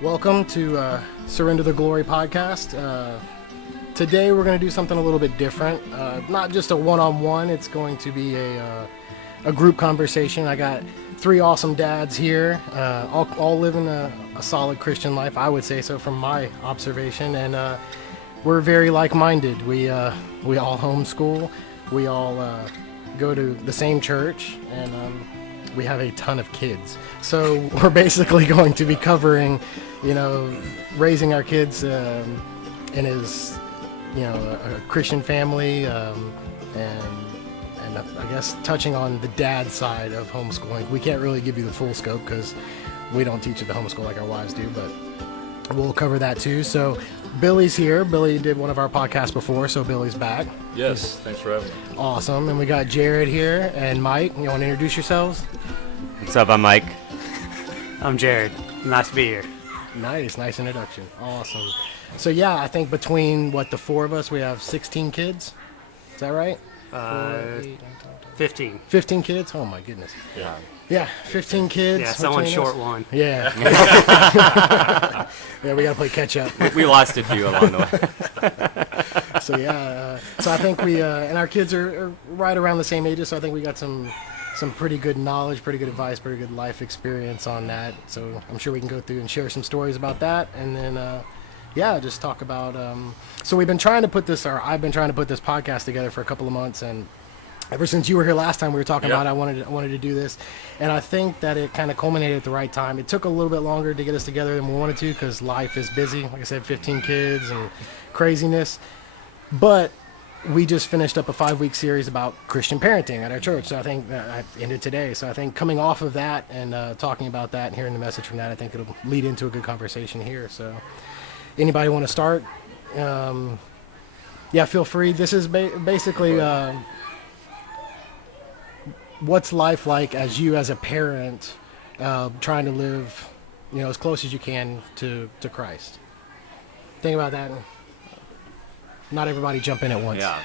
Welcome to Surrender the Glory podcast. Today we're going to do something a little bit different. Not just a one-on-one, it's going to be a group conversation. I got three awesome dads here, all living a solid Christian life, I would say so from my observation, and we're very like-minded. We all homeschool, we all go to the same church, and we have a ton of kids. So we're basically going to be covering, raising our kids in his, a Christian family, and I guess touching on the dad side of homeschooling. We can't really give you the full scope because we don't teach it to homeschool like our wives do, but we'll cover that too. So Billy's here. Billy did one of our podcasts before, so Billy's back. Yes, thanks for having me. Awesome. And we got Jered here and Mike. You want to introduce yourselves? What's up? I'm Mike. I'm Jered. Nice to be here. Nice introduction. Awesome. So yeah, I think between the four of us, we have 16 kids. Is that right? 15. 15 kids? Oh my goodness. Yeah, 15 kids. Yeah, someone's short one. Yeah. Yeah, we got to play catch up. We lost a few along the way. So yeah, so I think we, and our kids are right around the same ages, so I think we got some pretty good knowledge, pretty good advice, pretty good life experience on that. So I'm sure we can go through and share some stories about that, and then just talk about. So I've been trying to put this podcast together for a couple of months, and ever since you were here last time, we were talking about I wanted to do this, and I think that it kind of culminated at the right time. It took a little bit longer to get us together than we wanted to because life is busy. Like I said, 15 kids and craziness, but we just finished up a 5-week series about Christian parenting at our church. So I think that ended today. So I think coming off of that and talking about that and hearing the message from that, I think it'll lead into a good conversation here. So anybody want to start? Feel free. This is basically what's life like as a parent trying to live, as close as you can to Christ. Think about that. Not everybody jump in at once. Yeah.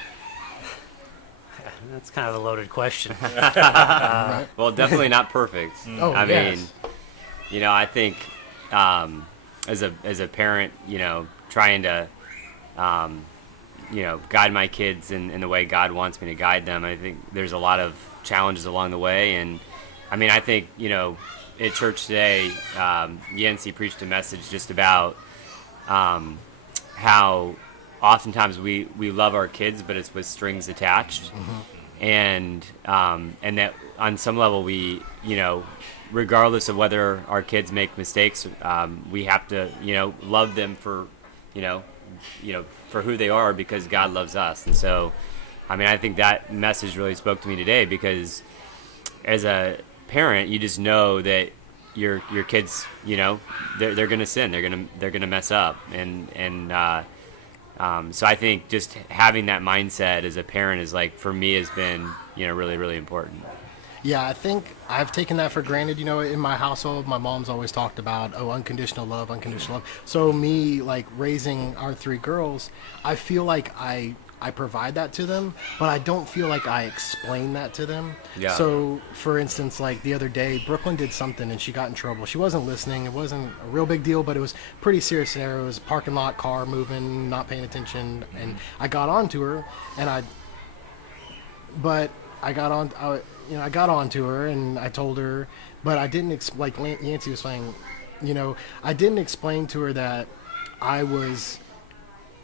That's kind of a loaded question. Right? Well, definitely not perfect. I mean, I think as a parent, trying to, guide my kids in the way God wants me to guide them. I think there's a lot of challenges along the way, and I mean, I think at church today, Yancey preached a message just about how oftentimes we love our kids, but it's with strings attached, and that on some level we regardless of whether our kids make mistakes, we have to love them for for who they are because God loves us. And so I mean, I think that message really spoke to me today because as a parent, you just know that your kids, they're going to sin, they're going to mess up, and so I think just having that mindset as a parent is for me has been really, really important. Yeah, I think I've taken that for granted. In my household, my mom's always talked about unconditional love. So me raising our three girls, I feel like I provide that to them, but I don't feel like I explain that to them. Yeah. So, for instance, the other day, Brooklyn did something and she got in trouble. She wasn't listening. It wasn't a real big deal, but it was a pretty serious scenario. It was a parking lot, car moving, not paying attention, and I got onto her, and I got on to her, and I told her, but I didn't, like Yancey was saying, I didn't explain to her that I was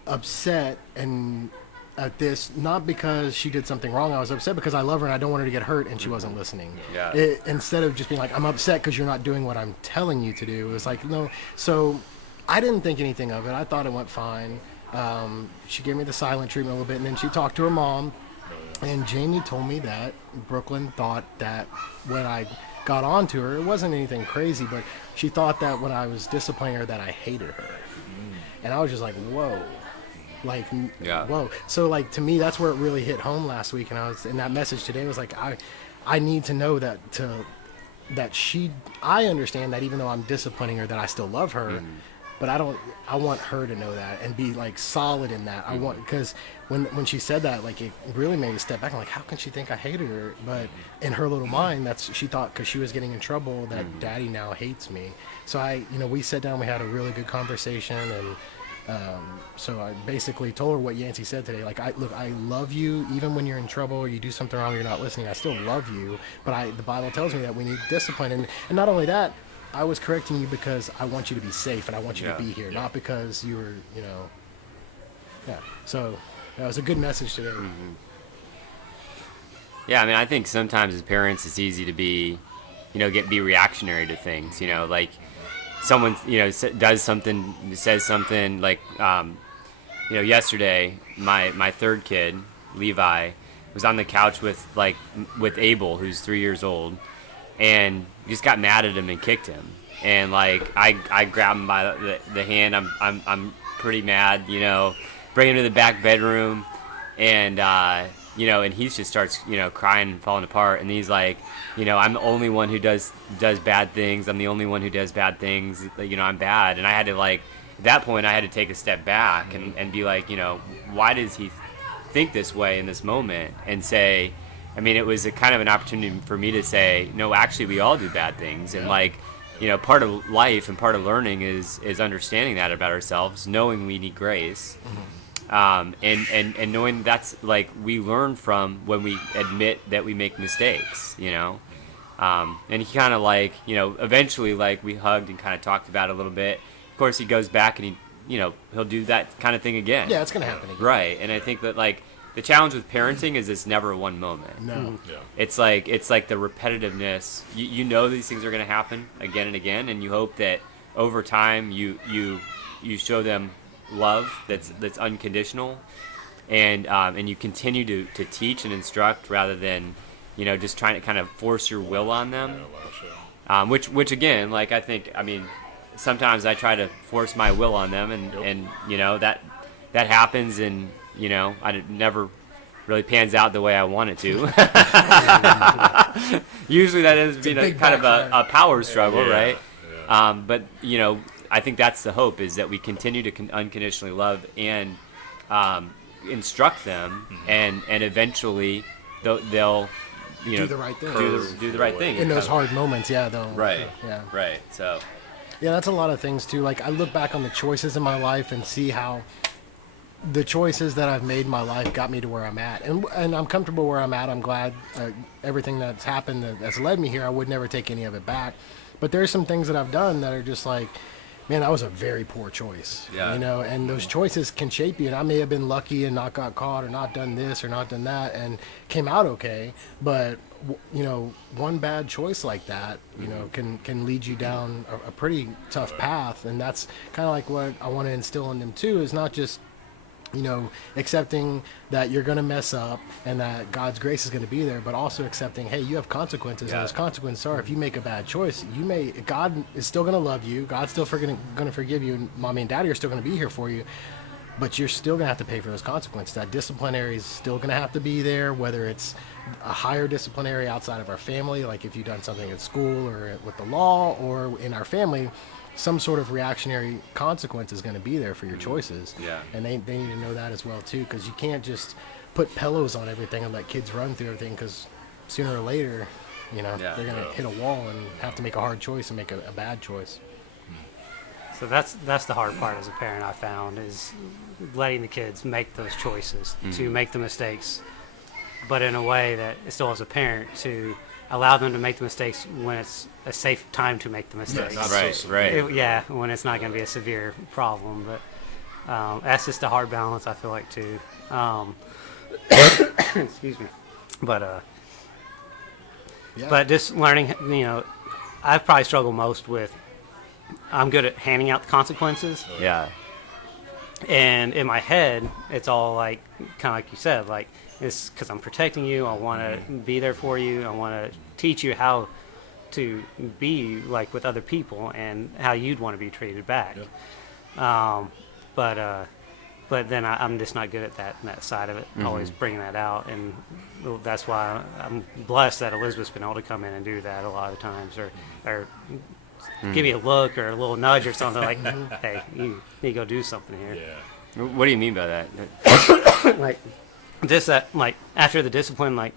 upset and at this, not because she did something wrong. I was upset because I love her and I don't want her to get hurt, and she wasn't listening. Yeah. Instead of just being I'm upset because you're not doing what I'm telling you to do. It was no. So I didn't think anything of it. I thought it went fine. She gave me the silent treatment a little bit, and then she talked to her mom. And Jamie told me that Brooklyn thought that when I got on to her, it wasn't anything crazy, but she thought that when I was disciplining her that I hated her. And I was just whoa. Whoa. So to me, that's where it really hit home last week. And that message today was I need to know that I understand that even though I'm disciplining her, that I still love her. but I want her to know that and be like solid in that. I want, because when she said that, like, it really made me step back. I'm like, how can she think I hated her? But in her little mind, she thought because she was getting in trouble that Daddy now hates me. So we sat down, we had a really good conversation, and so I basically told her what Yancey said today. Like, I love you even when you're in trouble or you do something wrong, you're not listening. I still love you, but the Bible tells me that we need discipline, and not only that, I was correcting you because I want you to be safe and I want you to be here, not because you were, So that was a good message today. Yeah, I mean, I think sometimes as parents, it's easy to be reactionary to things. Like someone, does something, says something. Like, yesterday, my third kid, Levi, was on the couch with Abel, who's 3 years old, and just got mad at him and kicked him. And like I grabbed him by the hand. I'm pretty mad. Bring him to the back bedroom, and and he just starts crying and falling apart. And he's like, I'm the only one who does bad things. I'm the only one who does bad things. I'm bad. And I had to at that point I had to take a step back and be like, why does he think this way in this moment? And say, I mean, it was a kind of an opportunity for me to say, no, actually we all do bad things. And part of life and part of learning is understanding that about ourselves, knowing we need grace. And knowing that's we learn from when we admit that we make mistakes, and he kind of eventually we hugged and kind of talked about it a little bit. Of course, he goes back and he'll do that kind of thing again. Yeah, it's gonna happen again. Right, and I think that the challenge with parenting is it's never one moment. No. Yeah. It's like the repetitiveness. You know these things are going to happen again and again, and you hope that over time you show them love that's unconditional, and you continue to teach and instruct rather than just trying to kind of force your will on them. Which again, I think, I mean, sometimes I try to force my will on them, and that happens, and it never really pans out the way I want it to. Usually that ends up being a kind of a power struggle, right? Yeah. But I think that's the hope, is that we continue to unconditionally love and instruct them, and eventually they'll do the right thing. Do the right thing In those hard moments, they'll. Right. Yeah. Right. So. Yeah, that's a lot of things too. I look back on the choices in my life and see how the choices that I've made in my life got me to where I'm at, and I'm comfortable where I'm at. I'm glad everything that's happened that's led me here. I would never take any of it back, but there's some things that I've done that are just man, that was a very poor choice. Yeah. And those choices can shape you. And I may have been lucky and not got caught or not done this or not done that and came out okay, but one bad choice like that, can lead you down a pretty tough path. And that's kind of what I want to instill in them too, is not just accepting that you're going to mess up and that God's grace is going to be there, but also accepting, hey, you have consequences, and those consequences are, if you make a bad choice, God is still going to love you, God's still going to forgive you, and Mommy and Daddy are still going to be here for you, but you're still going to have to pay for those consequences. That disciplinary is still going to have to be there, whether it's a higher disciplinary outside of our family, like if you've done something at school or with the law, or in our family, some sort of reactionary consequence is going to be there for your choices. Yeah. And they need to know that as well too, because you can't just put pillows on everything and let kids run through everything, because sooner or later, they're going to hit a wall and have to make a hard choice and make a bad choice. So that's the hard part as a parent, I found, is letting the kids make those choices, to make the mistakes, but in a way that still, as a parent, to allow them to make the mistakes when it's a safe time to make the mistakes. Right. When it's not going to be a severe problem. But that's just a hard balance, I feel like, too. Excuse me. But just learning, I probably struggle most with, I'm good at handing out the consequences. Yeah. And in my head, it's all kind of like you said, it's because I'm protecting you. I want to be there for you. I want to teach you how to be with other people and how you'd want to be treated back. Yep. But then I'm just not good at that side of it, always bringing that out. And that's why I'm blessed that Elizabeth's been able to come in and do that a lot of times, or give me a look or a little nudge or something like, hey, you need to go do something here. Yeah. What do you mean by that? Like, just that, like, after the discipline, like,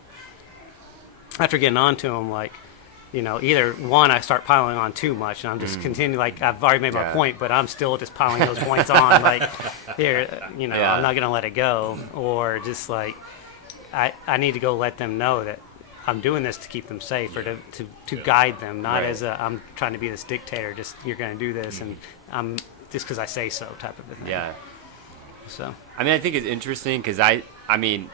after getting on to them, like, you know, either one, I start piling on too much, and I'm just continuing, like, I've already made my point, but I'm still just piling those points on, like, here, you know, I'm not going to let it go, or just, like, I need to go let them know that I'm doing this to keep them safe, or to guide them, not as I'm trying to be this dictator, just, you're going to do this, and I'm, just because I say so type of a thing. Yeah. So. I mean, I think it's interesting because I mean,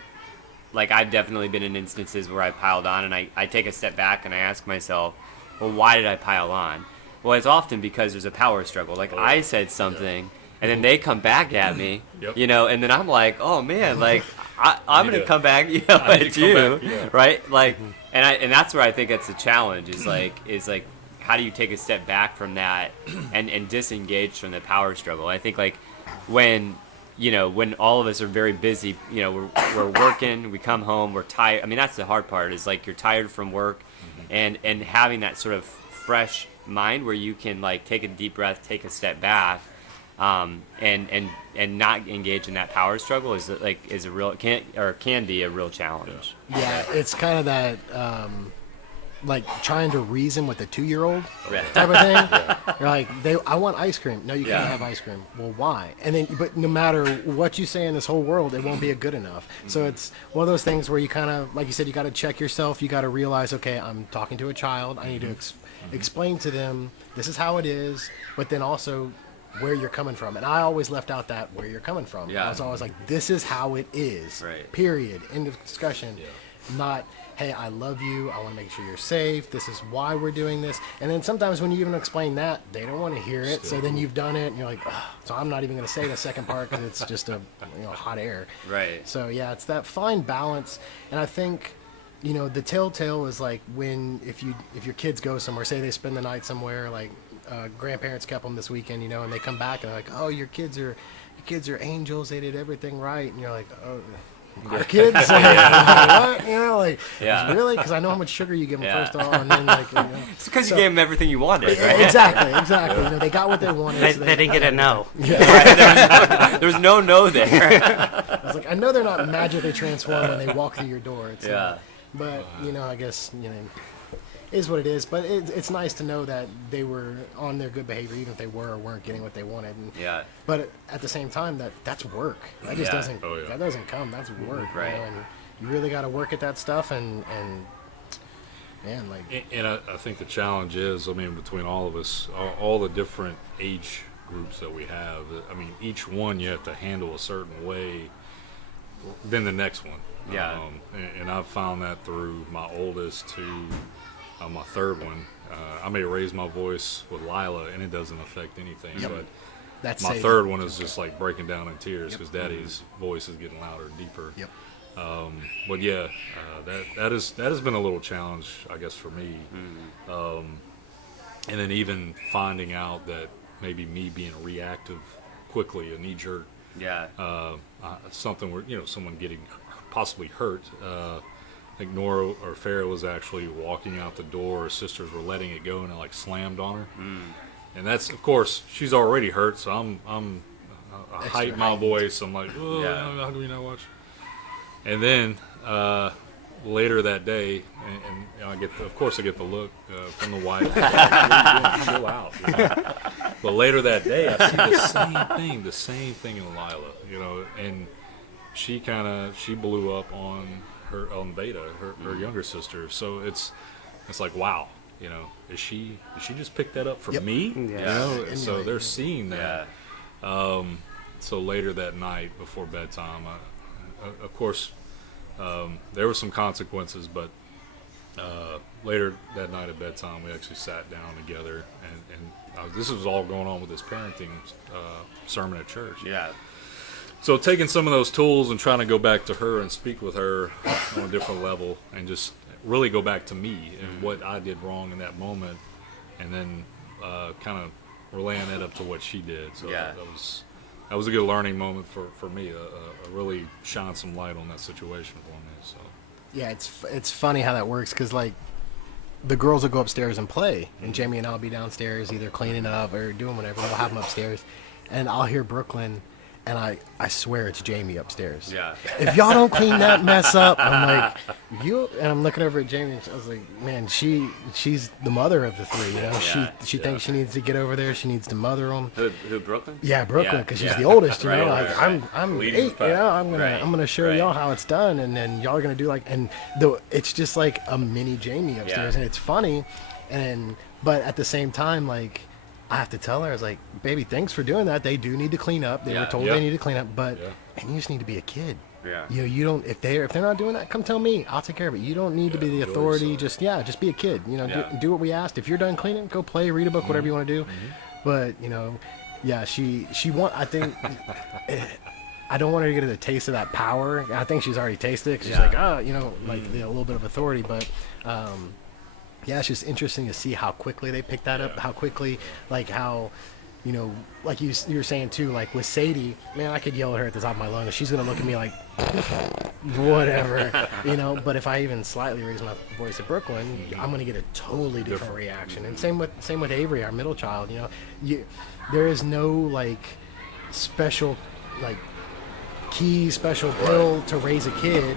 like, I've definitely been in instances where I piled on, and I take a step back and I ask myself, well, why did I pile on? Well, it's often because there's a power struggle. Like, I said something, and then they come back at me, you know, and then I'm like, oh, man, like, I'm going to come back, you know, at you, right? Like, and that's where I think it's a challenge is like, how do you take a step back from that and disengage from the power struggle? I think, like, when all of us are very busy, you know, we're working, we come home, we're tired. I mean, that's the hard part is, like, you're tired from work and having that sort of fresh mind where you can, like, take a deep breath, take a step back, and not engage in that power struggle is a real can be a real challenge. Yeah, it's kind of that like trying to reason with a 2-year-old type of thing. You're like, I want ice cream. No, you can't have ice cream. Well, why? And then, but no matter what you say in this whole world, it won't be good enough. So it's one of those things where you kind of, like you said, you got to check yourself. You got to realize, okay, I'm talking to a child. I need to explain to them this is how it is, but then also where you're coming from. And I always left out that where you're coming from. I was always like, this is how it is. Period. End of discussion. Not, hey, I love you, I want to make sure you're safe, this is why we're doing this. And then sometimes when you even explain that, they don't want to hear it. So then you've done it, and you're like, ugh. So I'm not even going to say the second part because it's just a hot air. So yeah, it's that fine balance. And I think, you know, the telltale is like if your kids go somewhere, say they spend the night somewhere, like grandparents kept them this weekend, you know, and they come back and they're like, oh, your kids are angels, they did everything right, and you're like, oh. Our kids, what? You know, like, really? Because I know how much sugar you give them first of all, and then like, you know, it's because you gave them everything you wanted, right? Exactly. You know, they got what they wanted. They didn't get a no. There was no there. I was like, I know they're not magically transformed when they walk through your door. It's but you know, I guess is what it is. But it's nice to know that they were on their good behavior, even if they were or weren't getting what they wanted. And, but at the same time, that's work. That just doesn't. That doesn't come. That's work. You know, and you really got to work at that stuff. And man, like. And I think the challenge is, I mean, between all of us, all the different age groups that we have. I mean, each one you have to handle a certain way than the next one. And I've found that through my oldest to. My third one, I may raise my voice with Lila, and it doesn't affect anything. But that's my third one is just like breaking down in tears because Daddy's voice is getting louder and deeper. But yeah, that has been a little challenge, I guess, for me. And then even finding out that maybe me being reactive quickly, a knee jerk, something where someone getting possibly hurt. I think Nora or Farrah was actually walking out the door. Her sisters were letting it go, and it like slammed on her. And that's, of course, she's already hurt. So I heighten my voice. I'm like, oh, how do we not watch? And then later that day, and I get, of course, I get the look from the wife. Like, chill out. But later that day, I see the same thing in Lila. And she blew up on Veda, her younger sister. So it's like, wow, is she just picked that up from me? So they're seeing that. So later that night before bedtime, of course, there were some consequences, but later that night at bedtime, we actually sat down together, and this was all going on with this parenting sermon at church. So taking some of those tools and trying to go back to her and speak with her on a different level and just really go back to me and what I did wrong in that moment, and then kind of relaying that up to what she did. So that was a good learning moment for me. Really shine some light on that situation for me. So yeah, it's funny how that works because like the girls will go upstairs and play, and Jamie and I'll be downstairs either cleaning up or doing whatever. We'll have them upstairs, and I'll hear Brooklyn, and I swear it's Jamie upstairs. Yeah. If y'all don't clean that mess up, I'm like, and I'm looking over at Jamie, and I was like, man, she's the mother of the three, you know. She thinks she needs to get over there. She needs to mother them. Who Brooklyn? Yeah, Brooklyn, because she's the oldest, you know. Right, Like, right. I'm Leading 8, the you know. pack. I'm gonna show y'all how it's done, and then y'all are gonna do like, and it's just like a mini Jamie upstairs, and it's funny, but at the same time, like, I have to tell her, I was like, baby, thanks for doing that. They do need to clean up. They were told they need to clean up, but and you just need to be a kid. Yeah. You don't if they're not doing that, come tell me. I'll take care of it. You don't need to be the authority. Just be a kid. You know, do what we asked. If you're done cleaning, go play, read a book, whatever you want to do. But you know, she I think. I don't want her to get a taste of that power. I think she's already tasted it. 'Cause she's like, like a little bit of authority. But it's just interesting to see how quickly they pick that up. How quickly, like how, you know, like you were saying too, like with Sadie, man, I could yell at her at the top of my lungs. She's going to look at me like, whatever, you know. But if I even slightly raise my voice at Brooklyn, I'm going to get a totally different reaction. And same with Avery, our middle child, you know. There is no, like, special, like, special pill to raise a kid.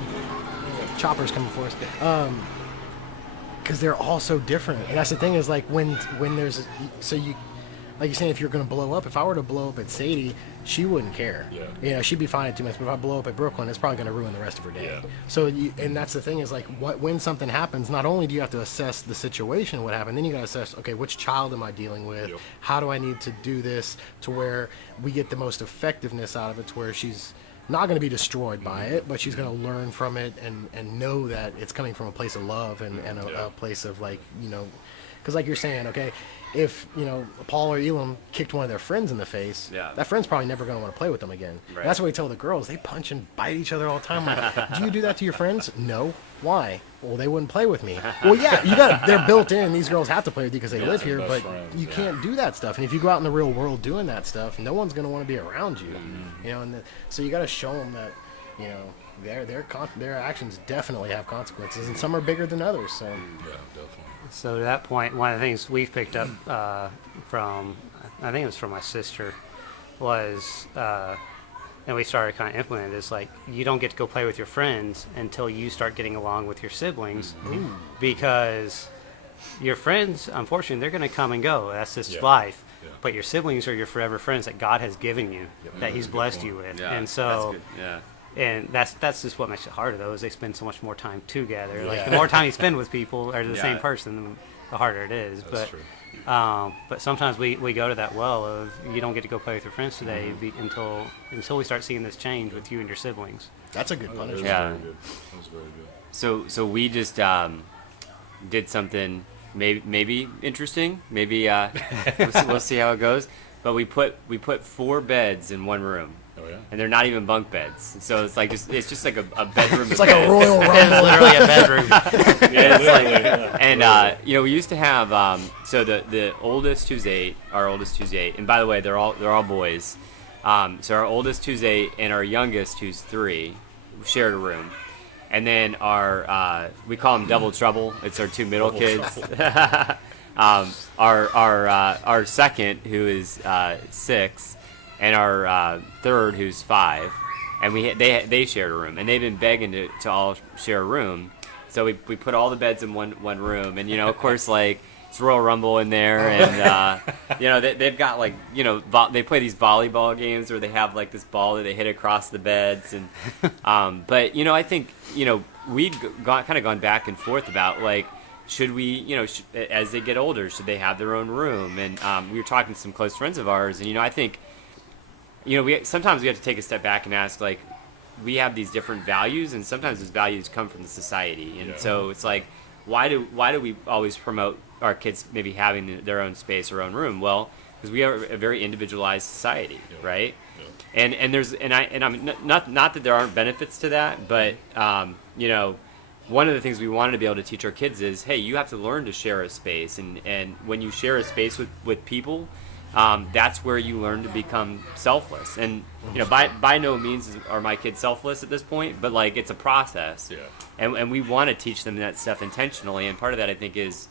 Chopper's coming for us. Because they're all so different, and that's the thing is like when there's like you're saying, if you're going to blow up, if I were to blow up at Sadie, she wouldn't care. Yeah. You know, she'd be fine in 2 minutes. But if I blow up at Brooklyn, it's probably going to ruin the rest of her day. Yeah. So and that's the thing is like when something happens, not only do you have to assess the situation, what happened, then you got to assess, okay, which child am I dealing with? Yep. How do I need to do this to where we get the most effectiveness out of it, to where she's not going to be destroyed by it, but she's going to learn from it and know that it's coming from a place of love and a place of, like, you know, because like you're saying, okay, if, you know, Paul or Elam kicked one of their friends in the face, that friend's probably never going to want to play with them again. Right. That's what we tell the girls. They punch and bite each other all the time. Like, do you do that to your friends? No. Why? Well, they wouldn't play with me. Well, yeah, they're built in. These girls have to play with you because they live here, but friends, you can't do that stuff. And if you go out in the real world doing that stuff, no one's going to want to be around you. You know, so you got to show them that, you know, their actions definitely have consequences, and some are bigger than others. So definitely. So to that point, one of the things we've picked up from, I think it was from my sister, was, and we started kind of implementing this, like, you don't get to go play with your friends until you start getting along with your siblings, because your friends, unfortunately, they're going to come and go. That's just life. Yeah. But your siblings are your forever friends that God has given you, that He's blessed you with. Yeah, and so, and that's just what makes it harder, though, is they spend so much more time together. Yeah. Like, the more time you spend with people or the same person, the harder it is. That's true. But sometimes we go to that well of, you don't get to go play with your friends today until we start seeing this change with you and your siblings. That's a good punishment. Yeah. That was very good. So we just did something maybe interesting. Maybe we'll see how it goes. But we put 4 beds in one room. Oh, yeah? And they're not even bunk beds, so it's it's just like a bedroom. It's like a Royal Rumble. It's literally a bedroom. And you know, we used to have so the oldest who's 8, our oldest who's 8, and by the way, they're all boys. So our oldest who's 8 and our youngest who's 3 shared a room, and then our we call them double trouble. It's our 2 middle kids. Our second, who is 6. And our third, who's 5, and they shared a room, and they've been begging to all share a room. So we put all the beds in one room, and, you know, of course, like, it's Royal Rumble in there, and you know, they've got, like, you know, they play these volleyball games where they have, like, this ball that they hit across the beds, and but, you know, I think, you know, we'd kind of gone back and forth about, like, should we, you know, as they get older, should they have their own room? And we were talking to some close friends of ours, and, you know, I think, you know, sometimes we have to take a step back and ask, like, we have these different values, and sometimes those values come from the society, and so it's like, why do we always promote our kids maybe having their own space or own room? Well, because we are a very individualized society, right? And there's I'm not that there aren't benefits to that, but you know, one of the things we wanted to be able to teach our kids is, hey, you have to learn to share a space, and when you share a space with people, that's where you learn to become selfless. And by no means are my kids selfless at this point, but like it's a process. Yeah. And we want to teach them that stuff intentionally. And part of that, I think, is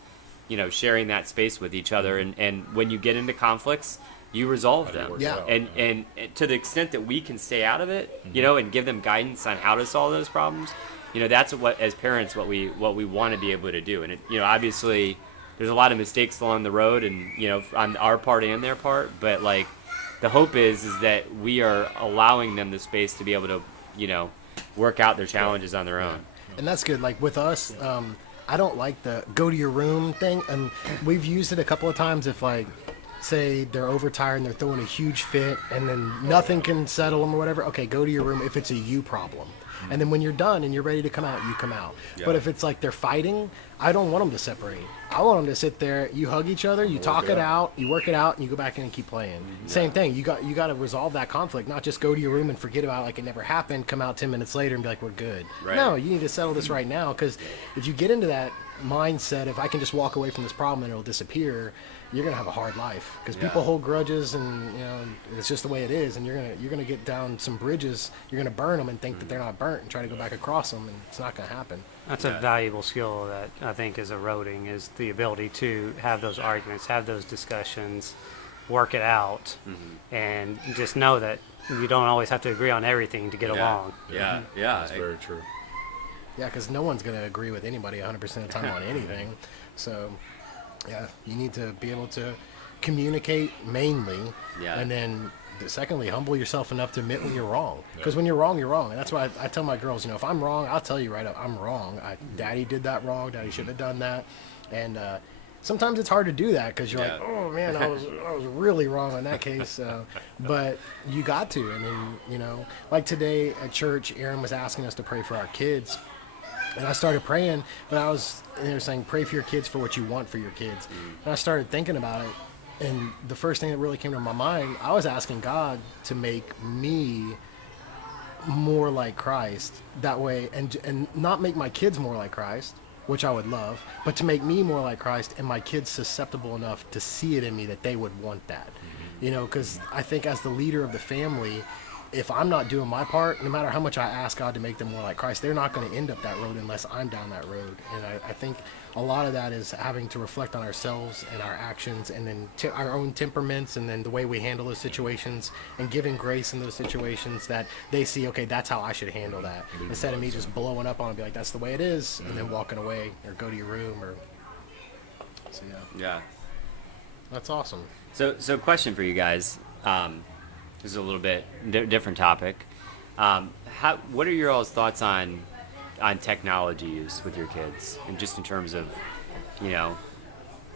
sharing that space with each other. And when you get into conflicts, you resolve them. Yeah. And to the extent that we can stay out of it, and give them guidance on how to solve those problems, that's what, as parents, what we want to be able to do. And obviously there's a lot of mistakes along the road, and on our part and their part, but like the hope is that we are allowing them the space to be able to work out their challenges on their own. And that's good. Like with us, I don't like the go to your room thing, and we've used it a couple of times. If like, say they're overtired and they're throwing a huge fit and then nothing can settle them or whatever, okay, go to your room if it's a you problem. And then when you're done and you're ready to come out, you come out. Yeah. But if it's like they're fighting, I don't want them to separate. I want them to sit there, you hug each other, you talk it out, you work it out, and you go back in and keep playing. Same thing. You got to resolve that conflict, not just go to your room and forget about it like it never happened, come out 10 minutes later and be like, we're good. Right. No, you need to settle this right now, because if you get into that mindset, if I can just walk away from this problem and it'll disappear, you're gonna have a hard life, because people hold grudges, and it's just the way it is, and you're gonna get down some bridges, you're gonna burn them and think that they're not burnt and try to go back across them, and it's not gonna happen. That's a valuable skill that I think is eroding, is the ability to have those arguments, have those discussions, work it out, and just know that you don't always have to agree on everything to get along. Yeah, That's very true. Yeah, because no one's gonna agree with anybody 100% of the time on anything, so. Yeah, you need to be able to communicate mainly, and then secondly, humble yourself enough to admit when you're wrong. Because when you're wrong, you're wrong. And that's why I tell my girls, if I'm wrong, I'll tell you right up, I'm wrong. Daddy did that wrong. Daddy shouldn't have done that. And sometimes it's hard to do that because you're like, oh man, I was really wrong in that case. But you got to. And then, like today at church, Aaron was asking us to pray for our kids. And I started praying, but they were saying, pray for your kids for what you want for your kids. And I started thinking about it, and the first thing that really came to my mind, I was asking God to make me more like Christ that way, and not make my kids more like Christ, which I would love, but to make me more like Christ and my kids susceptible enough to see it in me that they would want that. Because I think as the leader of the family, if I'm not doing my part, no matter how much I ask God to make them more like Christ, they're not going to end up that road unless I'm down that road. And I think a lot of that is having to reflect on ourselves and our actions, and then our own temperaments, and then the way we handle those situations, and giving grace in those situations that they see, okay, that's how I should handle that. Instead of me just blowing up on it and be like, that's the way it is, and then walking away or go to your room. So that's awesome. So question for you guys. This is a little bit different topic. What are your all's thoughts on technology use with your kids, and just in terms of,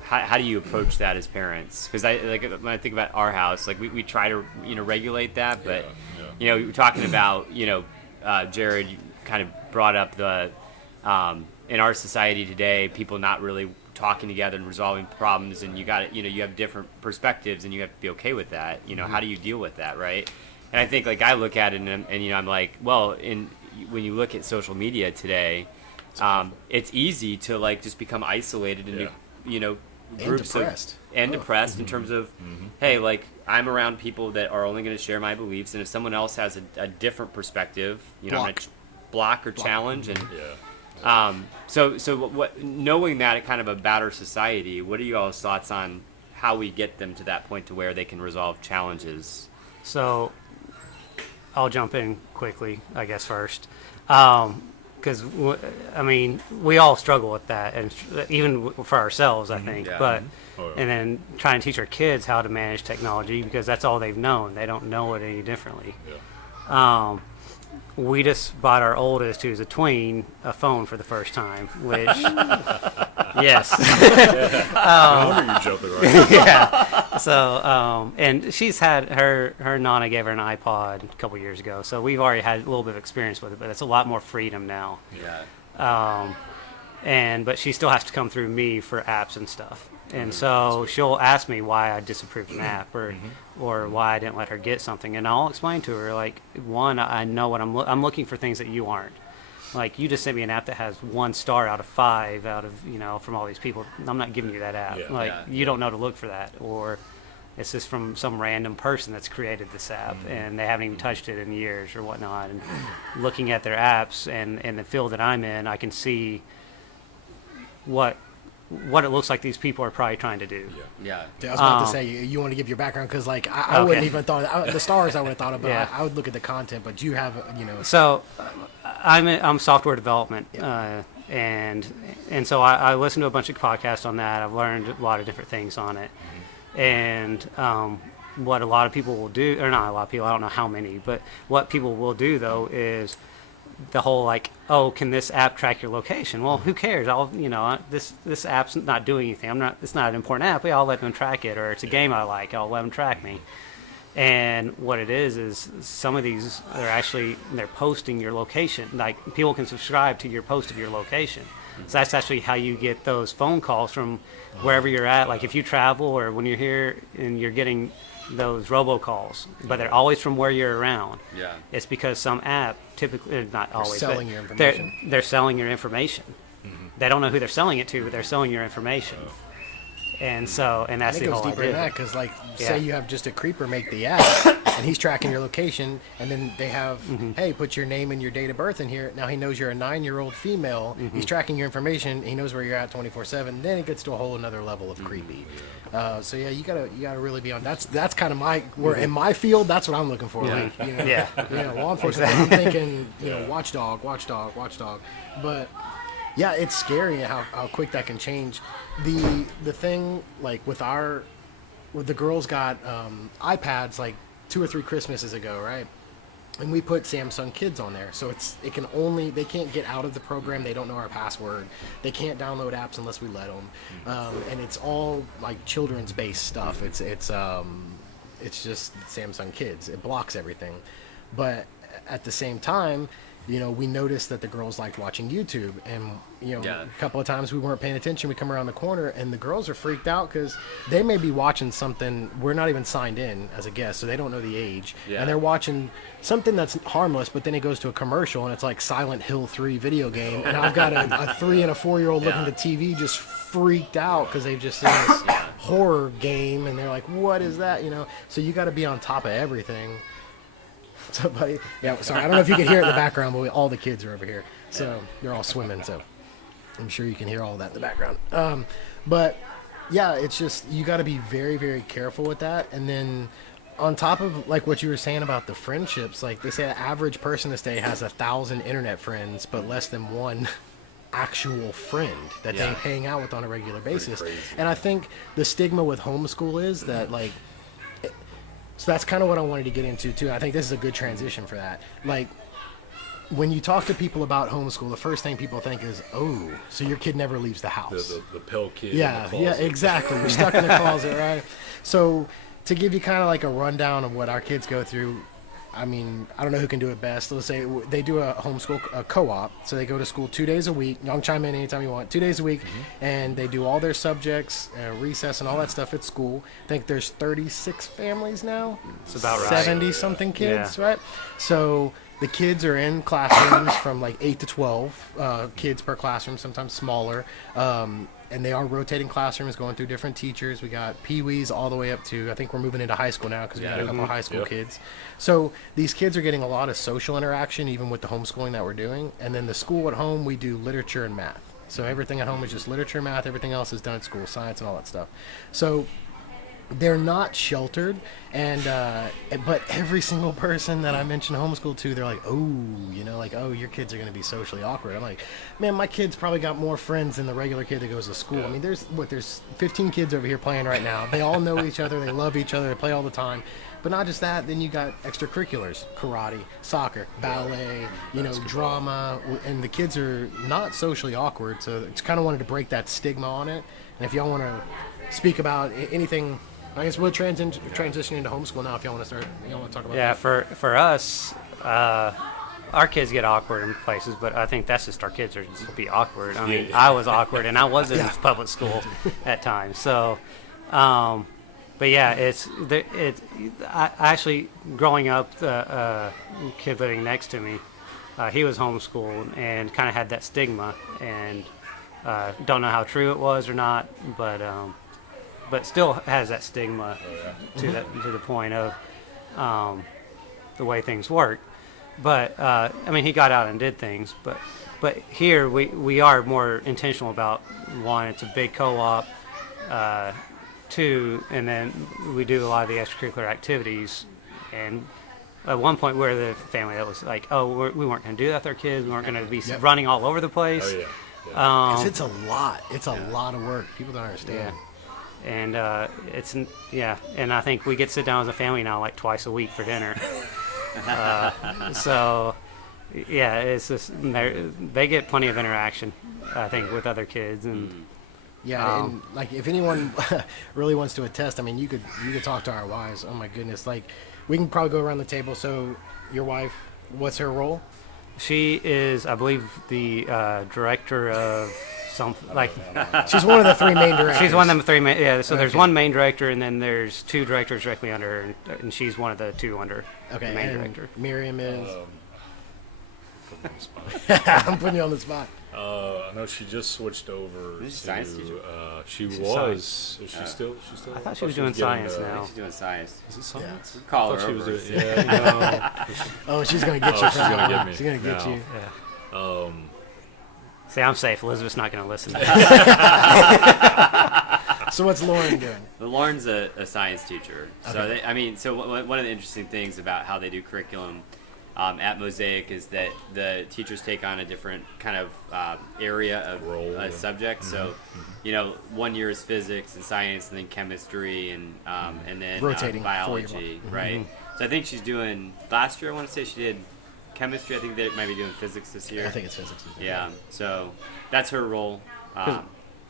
how do you approach that as parents? Because when I think about our house, like we try to regulate that, but you're talking about Jered, you kind of brought up the in our society today, people not really talking together and resolving problems, and you have different perspectives, and you have to be okay with that. How do you deal with that, right? And I think, like, I look at it and I'm like, well, when you look at social media today, it's easy to like just become isolated into groups and depressed in terms of, hey, like, I'm around people that are only going to share my beliefs, and if someone else has a different perspective, I'm going to block or challenge. And so what, knowing that kind of about our society, what are you all's thoughts on how we get them to that point to where they can resolve challenges? So I'll jump in quickly, I guess, first. Because, we all struggle with that, and even for ourselves, I think. But and then trying to teach our kids how to manage technology, because that's all they've known. They don't know it any differently. We just bought our oldest, who's a tween, a phone for the first time, which, yes. No wonder you jumping right. So, and she's had her Nana gave her an iPod a couple years ago, so we've already had a little bit of experience with it, but it's a lot more freedom now. But she still has to come through me for apps and stuff. And so she'll ask me why I disapproved an app or why I didn't let her get something. And I'll explain to her, like, one, I know what I'm looking for things that you aren't. Like, you just sent me an app that has 1 star out of 5 out of, from all these people. I'm not giving you that app. You don't know to look for that. Or It's just from some random person that's created this app, and they haven't even touched it in years or whatnot. And looking at their apps and in the field that I'm in, I can see what it looks like these people are probably trying to do. Yeah. I was about to say, you want to give your background, because like I wouldn't even thought the stars I would have thought of, but Yeah. I would look at the content. But you have, So I'm software development, and so I listen to a bunch of podcasts on that. I've learned a lot of different things on it, and what a lot of people will do, or not a lot of people, I don't know how many, but what people will do though is the whole like, oh, can this app track your location? Well, who cares? This app's not doing anything. It's not an important app. I'll let them track it, or it's a game I like. I'll let them track me. And what it is some of these they're posting your location. Like, people can subscribe to your post of your location. So that's actually how you get those phone calls from wherever you're at. Like if you travel or when you're here and you're getting those robocalls, but they're always from where you're around. Yeah. It's because some app, typically, not always, selling but your information. They're selling your information. They don't know who they're selling it to, but they're selling your information. And so, and that's it the goes whole deeper idea. than that, because like Yeah. say you have just a creeper make the app and he's tracking your location, and then they have hey, put your name and your date of birth in here. Now he knows you're a 9-year-old female. He's tracking your information. He knows where you're at 24/7. Then it gets to a whole another level of creepy. So yeah, you gotta really be on. That's kind of in my field. That's what I'm looking for. Like, Yeah. Law enforcement. I'm thinking watchdog. But yeah, it's scary how quick that can change. The thing, like with the girls got iPads like 2 or 3 Christmases ago, right? And we put Samsung Kids on there, so they can't get out of the program. They don't know our password. They can't download apps unless we let them. And it's all like children's based stuff. It's just Samsung Kids. It blocks everything. But at the same time, we noticed that the girls liked watching YouTube, and a couple of times we weren't paying attention. We come around the corner, and the girls are freaked out because they may be watching something. We're not even signed in as a guest, so they don't know the age, and they're watching something that's harmless. But then it goes to a commercial, and it's like Silent Hill 3 video game, and I've got a 3 and a 4-year-old looking at the TV, just freaked out because they've just seen this horror game, and they're like, "What is that?" So you got to be on top of everything. Somebody, sorry, I don't know if you can hear it in the background, but all the kids are over here, so they're all swimming, so I'm sure you can hear all that in the background. But yeah, it's just, you got to be very, very careful with that. And then on top of like what you were saying about the friendships, like they say the average person this day has 1,000 internet friends, but less than one actual friend that they hang out with on a regular basis. And I think the stigma with homeschool is that like, so that's kind of what I wanted to get into too. I think this is a good transition for that. Like, when you talk to people about homeschool, the first thing people think is, "Oh, so your kid never leaves the house." The pill kid. Yeah, in the closet. exactly. You're stuck in the closet, right? So, to give you kind of like a rundown of what our kids go through, I mean, I don't know who can do it best. Let's say they do a homeschool co-op, so they go to school 2 days a week. Y'all can chime in anytime you want. 2 days a week, and they do all their subjects, recess, and all that stuff at school. I think there's 36 families now. It's about right. 70 something kids, right? So the kids are in classrooms from like 8 to 12 kids per classroom, sometimes smaller. And they are rotating classrooms, going through different teachers. We got peewees all the way up to, I think we're moving into high school now because we got a couple of high school kids. So these kids are getting a lot of social interaction, even with the homeschooling that we're doing. And then the school at home, we do literature and math. So everything at home is just literature, math. Everything else is done at school, science and all that stuff. So they're not sheltered, and but every single person that I mention homeschool to, they're like, oh, your kids are going to be socially awkward. I'm like, man, my kid's probably got more friends than the regular kid that goes to school. I mean, there's 15 kids over here playing right now. They all know each other. They love each other. They play all the time. But not just that, then you got extracurriculars, karate, soccer, ballet, drama, and the kids are not socially awkward. So it's kind of wanted to break that stigma on it. And if y'all want to speak about anything, I guess we'll transition into homeschool now if y'all want to talk about that. For us, our kids get awkward in places, but I think that's just our kids are just be awkward. I mean, I was awkward, and I was in public school at times. So, but yeah, I actually, growing up, the kid living next to me, he was homeschooled and kind of had that stigma, and don't know how true it was or not, but but still has that stigma to the point of the way things work. But I mean, he got out and did things. But here we are more intentional about, one, it's a big co-op. Two, and then we do a lot of the extracurricular activities. And at one point, we're the family that was like, oh, we weren't going to do that with our kids. We weren't going to be running all over the place. Oh, yeah. 'Cause it's a lot. It's a lot of work. People don't understand. Yeah. And and I think we get to sit down as a family now like twice a week for dinner. So, yeah, it's just they get plenty of interaction, I think, with other kids. And yeah, and like if anyone really wants to attest, I mean, you could talk to our wives. Oh my goodness, like we can probably go around the table. So your wife, what's her role? She is, I believe, the director of something like. She's one of the three main directors. She's one of the three main. Yeah, so there's one main director, and then there's two directors directly under her, and she's one of the two under the main director. Miriam is. Put me on the spot. I'm putting you on the spot. I know she just switched over Is she science teacher? She was. science. Is she still? She's still. I thought she was doing science I now. think she's doing science. Is it science? Call I her thought she was over. doing. Yeah. Oh, she's gonna get you. Oh, she's gonna get me. She's gonna get No. you. Yeah. See, I'm safe. Elizabeth's not going to listen. So what's Lauren doing? Lauren's a science teacher. So Okay. one of the interesting things about how they do curriculum at Mosaic is that the teachers take on a different kind of area of Role, yeah. subject. So, 1 year is physics and science, and then chemistry, and then Rotating 4-year biology, right? So I think she's doing. Last year, I want to say she did chemistry. I think they might be doing physics this year. I think it's physics. Yeah. So that's her role.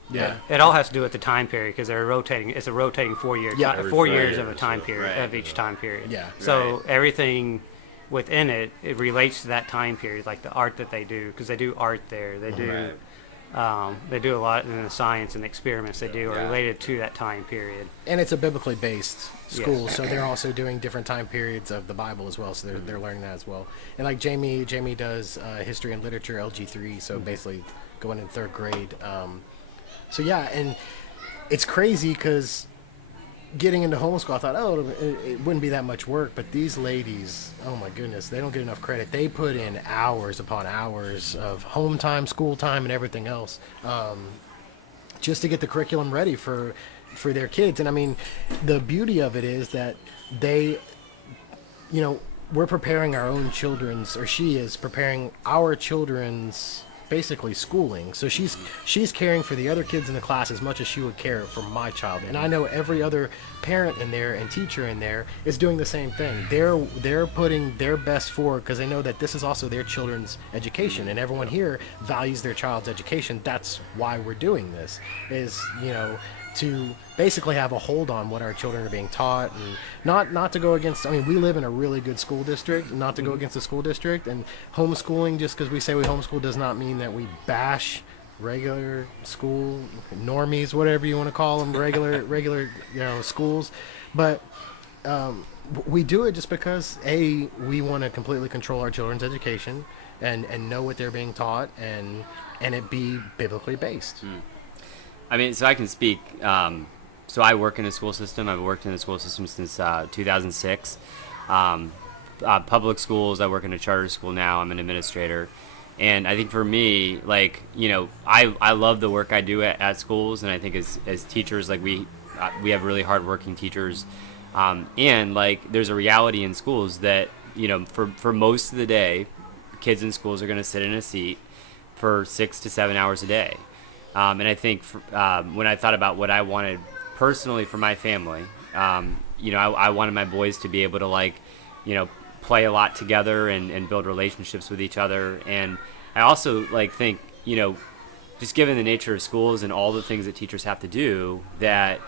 Yeah. It all has to do with the time period because they're rotating. It's a rotating 4 year. Yeah. Every 4 4 years of a years, time yeah. period Right. of each time period. Yeah. So Right. everything within it relates to that time period, like the art that they do, because they do art there. They do. They do a lot in the science and experiments they do are Yeah. related to that time period. And it's a biblically based school, Yes. so they're also doing different time periods of the Bible as well. So they're learning that as well. And like Jamie does history and literature LG3, so basically going in third grade. So yeah, and it's crazy because getting into homeschool, I thought, it wouldn't be that much work, but these ladies, oh my goodness, they don't get enough credit. They put in hours upon hours of home time, school time, and everything else, just to get the curriculum ready for their kids. And I mean, the beauty of it is that they, we're preparing our own children's, or she is preparing our children's basically schooling. So she's caring for the other kids in the class as much as she would care for my child. And I know every other parent in there and teacher in there is doing the same thing. They're putting their best forward because they know that this is also their children's education, and everyone here values their child's education. That's why we're doing this, is to basically have a hold on what our children are being taught, and not to go against. I mean, we live in a really good school district, not to go against the school district. And homeschooling, just because we say we homeschool, does not mean that we bash regular school normies, whatever you want to call them, regular schools. But we do it just because we want to completely control our children's education and know what they're being taught, and it be biblically based. I mean, so I can speak. So I work in a school system. I've worked in the school system since 2006. Public schools. I work in a charter school now. I'm an administrator. And I think for me, I love the work I do at schools. And I think as teachers, we have really hardworking teachers. And there's a reality in schools that, for most of the day, kids in schools are going to sit in a seat for 6 to 7 hours a day. And I think when I thought about what I wanted personally for my family, I wanted my boys to be able to play a lot together and build relationships with each other. And I also think, just given the nature of schools and all the things that teachers have to do, that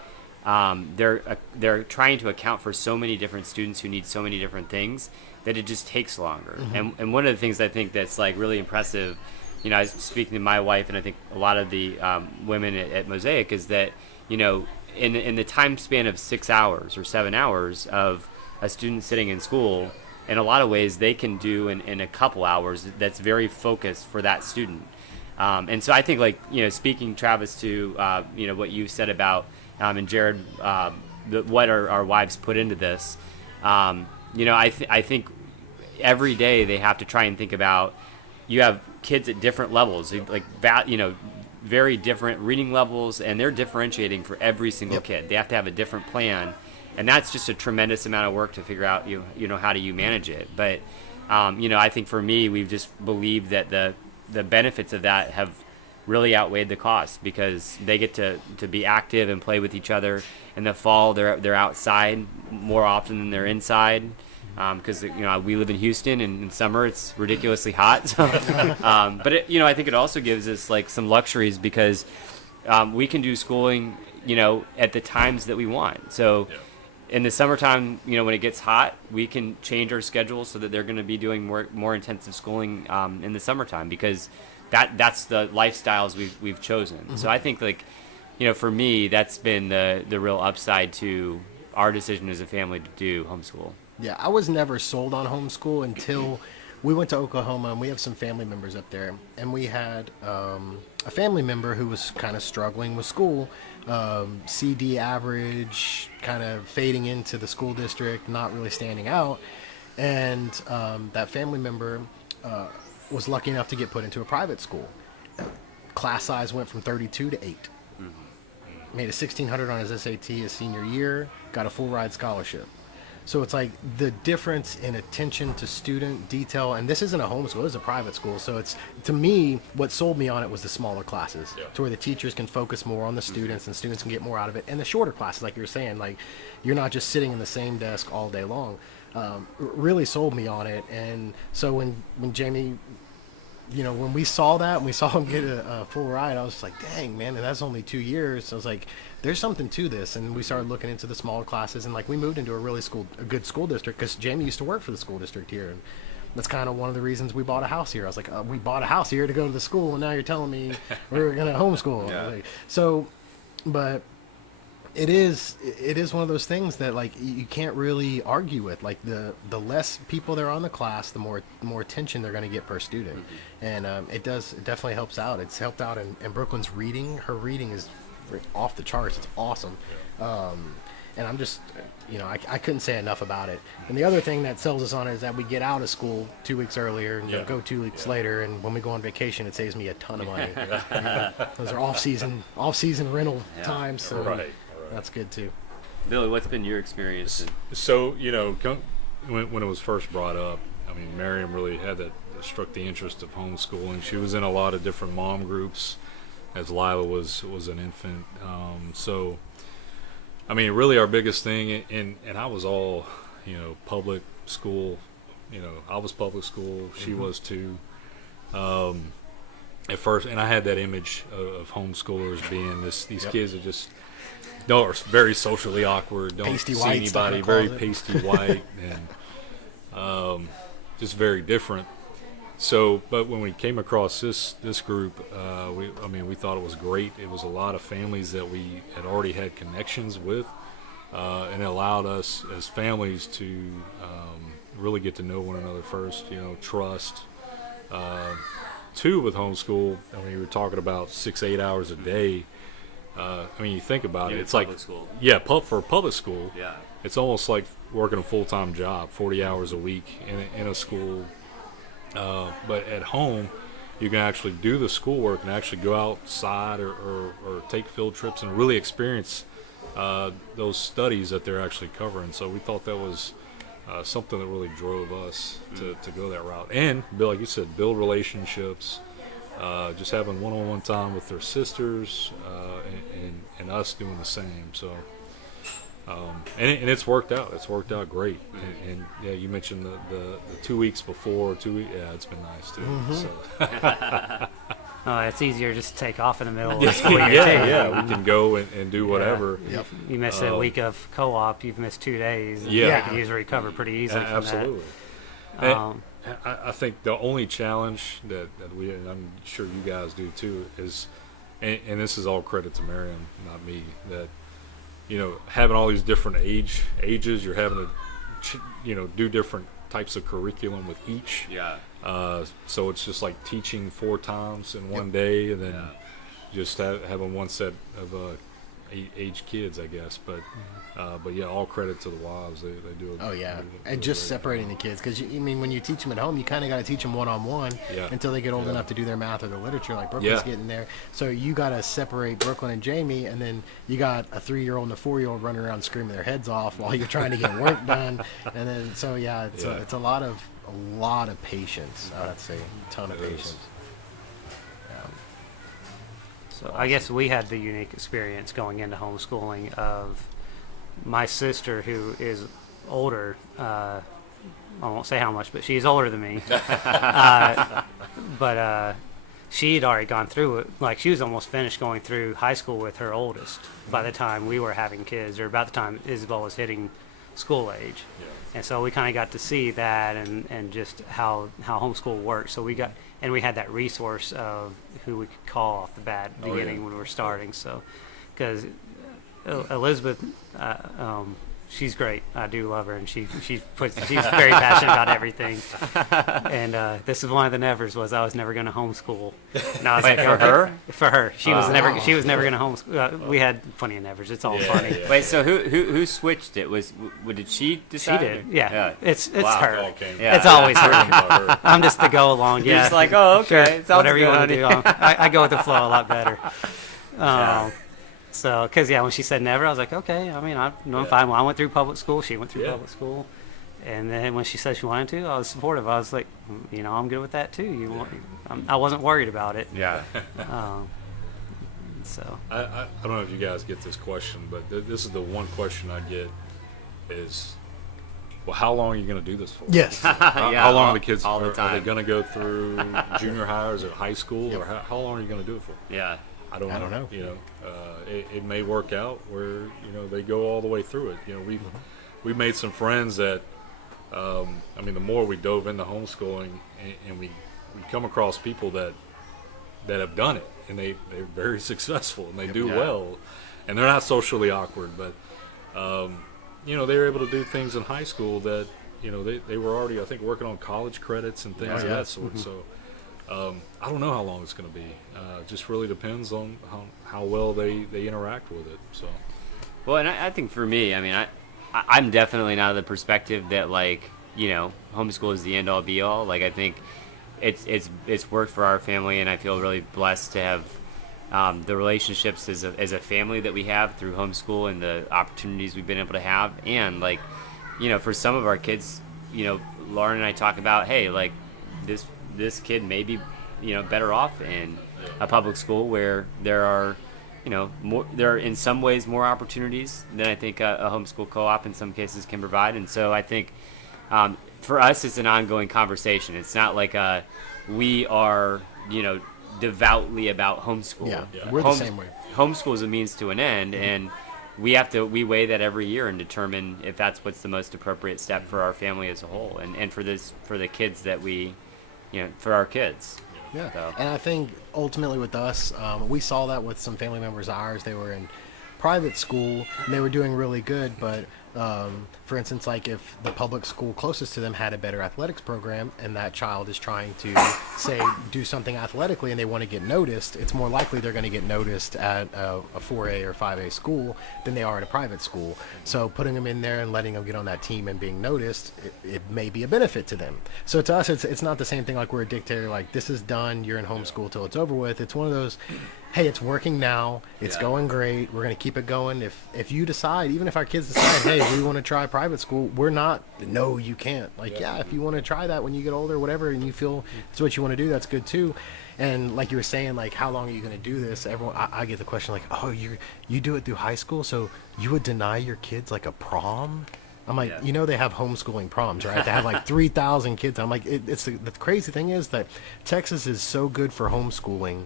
they're trying to account for so many different students who need so many different things that it just takes longer. Mm-hmm. And one of the things I think that's really impressive, I was speaking to my wife, and I think a lot of the women at Mosaic, is that, in the time span of 6 hours or 7 hours of a student sitting in school, in a lot of ways they can do in a couple hours that's very focused for that student. And so I think, speaking, Travis, to, what you said about, and Jered, what our wives put into this. I think every day they have to try and think about, you have kids at different levels, like very different reading levels, and they're differentiating for every single kid. They have to have a different plan, and that's just a tremendous amount of work to figure out how do you manage it. But I think for me, we've just believed that the benefits of that have really outweighed the cost, because they get to be active and play with each other. In the fall, they're outside more often than they're inside, because we live in Houston, and in summer it's ridiculously hot. So, but I think it also gives us like some luxuries, because we can do schooling at the times that we want. So in the summertime, when it gets hot, we can change our schedule so that they're going to be doing more intensive schooling in the summertime, because that's the lifestyles we've chosen. Mm-hmm. So I think for me, that's been the real upside to our decision as a family to do homeschool. Yeah, I was never sold on homeschool until we went to Oklahoma, and we have some family members up there, and we had a family member who was kind of struggling with school, CD average, kind of fading into the school district, not really standing out, and that family member was lucky enough to get put into a private school. Class size went from 32 to 8. Mm-hmm. Made a 1,600 on his SAT his senior year, got a full ride scholarship. So it's like the difference in attention to student detail, and this isn't a homeschool, this is a private school. So it's, to me, what sold me on it was the smaller classes, to where the teachers can focus more on the students, and students can get more out of it. And the shorter classes, like you were saying, like you're not just sitting in the same desk all day long. Really sold me on it. And so when Jamie, when we saw that and we saw him get a full ride, I was like, dang, man, and that's only 2 years. I was like, there's something to this. And we started looking into the smaller classes, and we moved into a good school district, because Jamie used to work for the school district here. And that's kind of one of the reasons we bought a house here. I was like, we bought a house here to go to the school, and now you're telling me we're going to homeschool. Yeah. But it is one of those things that you can't really argue with. Like the less people there are on the class, the more attention they're going to get per student. Mm-hmm. And it definitely helps out. It's helped out in Brooklyn's reading. Her reading is off the charts. It's awesome. And I'm just, I couldn't say enough about it. And the other thing that sells us on it is that we get out of school 2 weeks earlier and go 2 weeks later. And when we go on vacation, it saves me a ton of money. Those are off-season rental times. So right. That's good too. Billy, what's been your experience? So, when it was first brought up, Miriam really had struck the interest of homeschooling. She was in a lot of different mom groups as Lila was an infant. Really our biggest thing, and I was all, public school. I was public school. She was too. At first, and I had that image of homeschoolers being these kids are just are very socially awkward, don't pasty see white, anybody, very pasty white, and just very different. So, but when we came across this group, we thought it was great. It was a lot of families that we had already had connections with, and it allowed us as families to really get to know one another first. Trust. Two, with homeschool, you were talking about 6-8 hours a day. You think about it, it's like school. For public school, it's almost like working a full-time job, 40 hours a week in a school. But at home, you can actually do the schoolwork and actually go outside or take field trips and really experience those studies that they're actually covering. So we thought that was something that really drove us to go that route. And, Bill, like you said, build relationships, just having one-on-one time with their sisters, and us doing the same. So, and it's worked out. It's worked out great. And you mentioned the 2 weeks before. It's been nice too. Mm-hmm. So. It's easier just to take off in the middle of the school year. We can go and do whatever. Yep. You miss a week of co-op, you've missed 2 days. And you can usually recover pretty easily from absolutely. that. I think the only challenge that we, and I'm sure you guys do too, is, and this is all credit to Miriam, not me, that having all these different ages, you're having to do different types of curriculum with each. So it's just like teaching 4 times in one day, and then just having one set of age kids, I guess. But yeah, all credit to the wives. They do. Oh yeah, they do and a just great separating the job. kids, because I mean, when you teach them at home, you kind of got to teach them one-on-one Yeah. until they get old Yeah. enough to do their math or their literature, like Brooklyn's Yeah. getting there. So you got to separate Brooklyn and Jamie, and then you got a 3-year-old and a 4-year-old running around screaming their heads off while you're trying to get work done. And then so yeah, it's Yeah. it's a lot of patience. I'd say a ton of It is. patience. So I guess we had the unique experience going into homeschooling of my sister, who is older. I won't say how much, but she's older than me. But she'd already gone through it. Like, she was almost finished going through high school with her oldest by the time we were having kids, or about the time Isabel was hitting school age. Yeah. And so we kind of got to see that and just how homeschool works. So we had that resource of who we could call off the bat Oh, beginning yeah. when we were starting. So, because Elizabeth, she's great. I do love her, and she's very passionate about everything. And this is one of the nevers was I was never going to homeschool. And I was Wait, like, for okay. her? For her, she was Wow. she was never going to homeschool. We had plenty of nevers. It's all Yeah, funny. yeah. Wait, so who switched it? Did she She decide? did. Yeah. It's Wow. her. It all came. Yeah. It's always her. About her. I'm just the go along. You're Yeah. just like, oh, okay. Sure, Sounds whatever you good, want to honey. do. I go with the flow a lot better. Yeah. So, because when she said never, I was like, okay. I mean, I'm Yeah. fine. Well, I went through public school. She went through Yeah. public school. And then when she said she wanted to, I was supportive. I was like, I'm good with that too. I wasn't worried about it. Yeah. So, I don't know if you guys get this question, but this is the one question I get is, well, how long are you going to do this for? Yes. How, Yeah, how long all- are the kids all the are they time. going to go through junior high or is it high school or how long are you going to do it for? Yeah. I don't know. It may work out where they go all the way through it. We've made some friends that the more we dove into homeschooling and we come across people that have done it and they're very successful and they do Yeah. well and they're not socially awkward, but they were able to do things in high school that they were already, I think, working on college credits and things of that sort. So I don't know how long it's going to be. It just really depends on how well they interact with it. So Well, and I think for me, I'm definitely not of the perspective that homeschool is the end all be all. Like, I think it's worked for our family, and I feel really blessed to have the relationships as a family that we have through homeschool and the opportunities we've been able to have. And for some of our kids, Lauren and I talk about, hey, like this kid may be better off in a public school where there are there are in some ways more opportunities than I think a homeschool co-op in some cases can provide. And so I think for us it's an ongoing conversation. It's not like we are devoutly about homeschool. Yeah. We're the same way. Homeschool is a means to an end, and we weigh that every year and determine if that's what's the most appropriate step for our family as a whole, and for the kids that we for our kids. Yeah, So. and I think ultimately with us, we saw that with some family members of ours. They were in private school and they were doing really good, but for instance, like if the public school closest to them had a better athletics program and that child is trying to say do something athletically and they want to get noticed, it's more likely they're going to get noticed at a 4A or 5A school than they are at a private school. So putting them in there and letting them get on that team and being noticed, it may be a benefit to them. So to us, it's not the same thing like we're a dictator, like this is done, you're in homeschool till it's over with. It's one of those, hey, it's working now, it's going great, we're going to keep it going. If you decide, even if our kids decide, hey, we want to try private school, we're not, no, you can't. Like, yeah, if you want to try that when you get older, whatever, and you feel it's what you want to do, that's good too. And like you were saying, like, how long are you going to do this? Everyone, I get the question like, oh, you do it through high school, so you would deny your kids like a prom? I'm like, they have homeschooling proms, right? They have like 3,000 kids. I'm like, the crazy thing is that Texas is so good for homeschooling